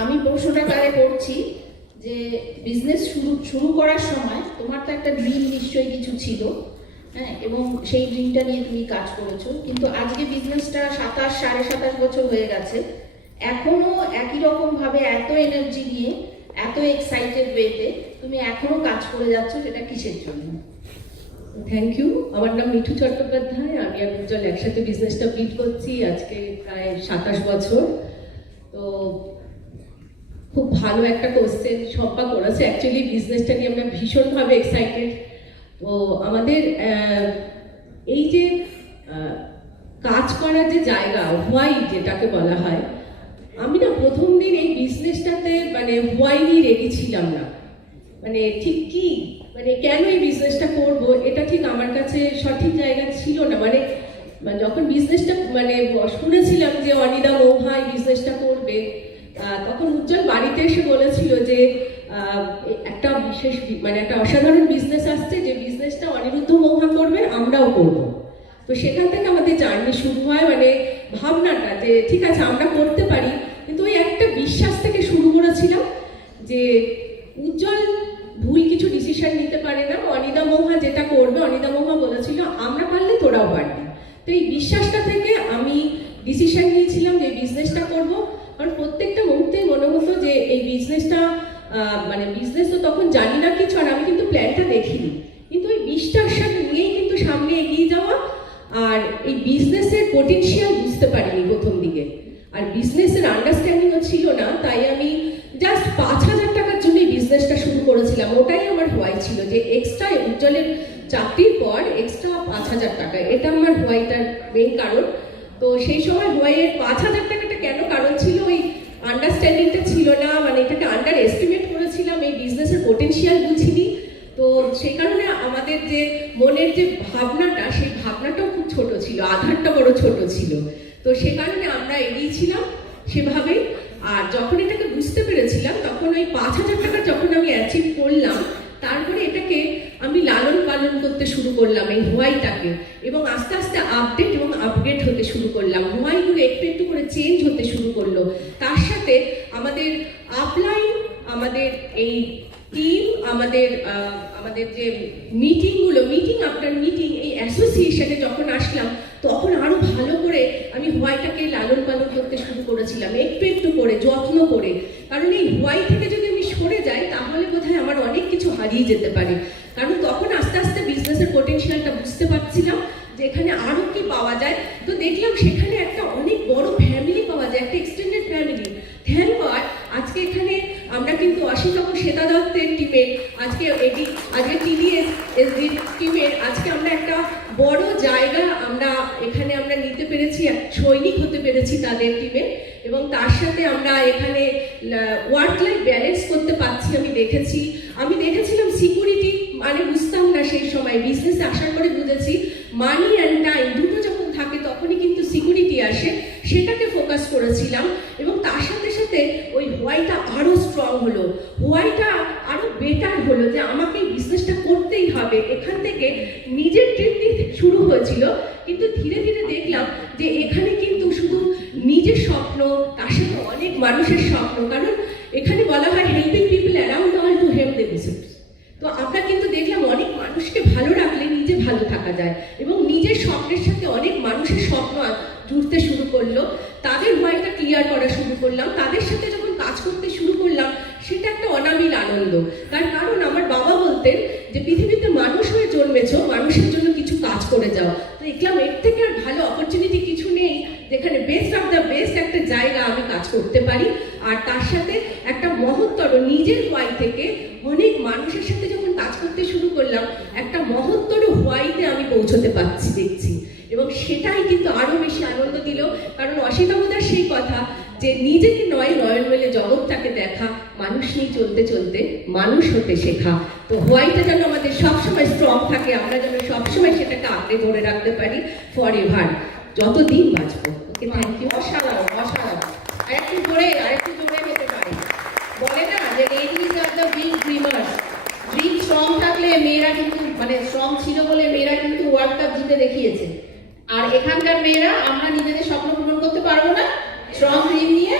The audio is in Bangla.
আমি প্রশ্নটা কারে করছি যে বিজনেস শুরু করার সময় তোমার তো একটা ড্রিম নিশ্চয়ই কিছু ছিল, হ্যাঁ, এবং সেই ড্রিমটা নিয়ে তুমি কাজ করেছো, কিন্তু আজকে বিজনেসটা 27-27.5 বছর হয়ে গেছে, এখনো একই রকম ভাবে এত এনার্জি নিয়ে এত এক্সাইটেড ওয়েতে তুমি এখনো কাজ করে যাচ্ছ, সেটা কিসের জন্য? Thank you. আমার নাম মিঠু চট্টোপাধ্যায়। আমি আর উজ্জ্বল একসাথে বিজনেসটা বিল্ড করছি আজকে প্রায় 27 বছর। তো খুব ভালো একটা কোশ্চেন শম্পা করেছে। অ্যাকচুয়ালি বিজনেসটা নিয়ে আমরা ভীষণভাবে এক্সাইটেড। তো আমাদের এই যে কাজ করার যে জায়গা, হোয়াই যেটাকে বলা হয়, আমি না প্রথম দিন এই বিজনেসটাতে মানে হোয়াই নিয়ে রেগেছিলাম না। মানে ঠিক কি মানে কেন এই বিজনেসটা করব, এটা ঠিক আমার কাছে সঠিক জায়গা ছিল না। মানে যখন বিজনেসটা মানে শুনেছিলাম যে অনিদা মৌহা এই বিজনেসটা করবে, তখন উজ্জ্বল বাড়িতে এসে বলেছিল যে একটা বিশেষ মানে একটা অসাধারণ বিজনেস আসছে, যে বিজনেসটা অনিরুদ্ধ মৌহা করবে, আমরাও করব। তো সেখান থেকে আমাদের জার্নি শুরু হয়। মানে ভাবনাটা যে ঠিক আছে আমরা করতে পারি, কিন্তু ওই একটা বিশ্বাস থেকে শুরু করেছিলাম যে উজ্জ্বল ভুল কিছু ডিসিশন নিতে পারে না, অনিদা মৌহা যেটা করবে, অনিদা মৌহা বলেছিল আমরা পারলে তোরাও পারবি। তো এই বিশ্বাসটা থেকে আমি ডিসিশন নিয়েছিলাম যে বিজনেসটা করব। কারণ প্রত্যেকটা মুহূর্তেই মনে হতো যে এই বিজনেসটা মানে বিজনেস তো তখন জানি না কিছু, আর আমি কিন্তু প্ল্যানটা দেখিনি, কিন্তু ওই বিশ্বাসটা নিয়েই কিন্তু সামনে এগিয়ে যাওয়া। আর এই বিজনেসের পোটেনশিয়াল বুঝতে পারিনি প্রথম দিকে, আর বিজনেসের আন্ডারস্ট্যান্ডিংও ছিল না, তাই আমি জাস্ট 5,000 টাকার জন্য এই বিজনেসটা শুরু করেছিলাম। ওটাই আমার হোয়াই ছিল, যে এক্সট্রা উজ্জ্বলের চাকরির পর এক্সট্রা 5,000 টাকা, এটা আমার হোয়াইটার মেইন কারণ। তো সেই সময় হোয়াইয়ের 5,000 টাকাটা কেন কারণ ছিল, ওই আন্ডারস্ট্যান্ডিংটা ছিল না, মানে এটাকে আন্ডার এস্টিমেট করেছিলাম, এই বিজনেসের পোটেনশিয়াল বুঝিনি। তো সেই কারণে আমাদের যে মনের যে ভাবনাটা, সেই ভাবনাটাও খুব ছোট ছিল, আধারটা বড় ছোট ছিল। তো সে কারণে আমরা এগিয়েছিলাম সেভাবেই। আর যখন এটাকে বুঝতে পেরেছিলাম, তখন ওই 5,000 টাকা যখন আমি অ্যাচিভ করলাম, তারপরে এটাকে আমি লালন পালন করতে শুরু করলাম এই হোয়াইটাকে, এবং আস্তে আস্তে আপডেট এবং আপগ্রেড হতে শুরু করলাম। হোয়াইগুলো একটু একটু করে চেঞ্জ হতে শুরু করলো। তার সাথে আমাদের আপলাইন, আমাদের এই টিম, আমাদের যে মিটিংগুলো, মিটিং আফটার মিটিং, এই অ্যাসোসিয়েশনে যখন আসলাম, তখন আরো ভালো করে আমি হোয়াইটাকে লালন পালন করতে শুরু করেছিলাম, একটু একটু করে, যত্ন করে। কারণ এই হোয়াই থেকে যদি আমি সরে যাই, তাহলে বোধহয় আমার অনেক কিছু হারিয়ে যেতে পারে। কারণ তখন আস্তে আস্তে বিজনেসের পোটেনশিয়ালটা বুঝতে পারছিলাম যে এখানে আরো কি পাওয়া যায়। তো দেখলাম সেখানে একটা অনেক বড় ফ্যামিলি পাওয়া যায়, একটা এক্সটেন্ডেড ফ্যামিলি। থ্যাংক গড আজকে এখানে আমরা কিন্তু অসীতম শ্বেতা দত্তের টিমের, আজকে টিডিএস এসডির টিমের, আজকে আমরা একটা বড় জায়গা আমরা এখানে আমরা নিতে পেরেছি, সৈনিক হতে পেরেছি তাদের টিমে। এবং তার সাথে আমরা এখানে ওয়ার্ক লাইফ ব্যালেন্স করতে পারছি। আমি দেখেছিলাম সিকিউরিটি মানে বুঝতাম না সেই সময়, বিজনেসে আসার পরে বুঝেছি মানি অ্যান্ড টাইম দুটো যখন থাকে তখনই কিন্তু সিকিউরিটি আসে, সেটাকে ফোকাস করেছিলাম। এবং তার সাথে সাথে ওই হোয়াইটা আরো স্ট্রং হলো, হোয়াইটা আরো বেটার হলো, যে আমাকে এই বিজনেসটা করতেই হবে। এখান থেকে নিজের ট্রিপটি শুরু হয়েছিল, কিন্তু ধীরে ধীরে দেখলাম যে এখানে কিন্তু শুধু নিজের স্বপ্ন, তার সাথে অনেক মানুষের স্বপ্ন। কারণ এখানে বলা হয় helping people around all to help themselves. তো আমরা কিন্তু দেখলাম অনেক মানুষকে ভালো রাখলে নিজে ভালো থাকা যায়, এবং নিজের স্বপ্নের সাথে অনেক মানুষের স্বপ্ন জুড়তে শুরু করলো। তাদের ভয়টা ক্লিয়ার করা শুরু করলাম, তাদের সাথে যখন কাজ করতে শুরু করলাম, সেটা একটা অনাবিল আনন্দ। তার কারণ আমার বাবা বলতেন যে পৃথিবীতে মানুষ হয়ে জন্মেছো, মানুষের জন্য কিছু কাজ করে যাও। তো দেখলাম এর থেকে আর ভালো অপরচুনিটি কিছু নেই, যেখানে বেস্ট অফ দ্য বেস্ট একটা জায়গা আমি কাজ করতে পারি। আর তার সাথে একটা মহত্তর নিজের হোয়াই থেকে অনেক মানুষের সাথে যখন কাজ করতে শুরু করলাম, একটা মহত্তর হোয়াইতে আমি পৌঁছতে পারছি দেখছি, এবং সেটাই কিন্তু আরো বেশি আনন্দ দিল। কারণ অসীতাবদার সেই কথা যে নিজেকে নয় নয়ন মেলে জগৎটাকে দেখা, মানুষ নিয়ে চলতে চলতে মানুষ হতে শেখা। তো হোয়াইটা যেন আমাদের সবসময় স্ট্রং থাকে, আমরা যেন সবসময় সেটাকে আঁকড়ে ধরে রাখতে পারি ফর এভার, যতদিন বাঁচবো। ওকে, থ্যাংক ইউ। অসাধারণ, অসাধারণ। আরেকটু জোরে হতে পারে। বলে না যে ladies are the big dreamers. Dream strong থাকলে মেয়েরা কিন্তু, মানে স্ট্রং ছিল বলে মেয়েরা কিন্তু ওয়ার্ল্ড কাপ জিতে দেখিয়েছে। আর এখানকার মেয়েরা আমরা নিজেদের স্বপ্ন পূরণ করতে পারবো না, স্ট্রং ড্রিম নিয়ে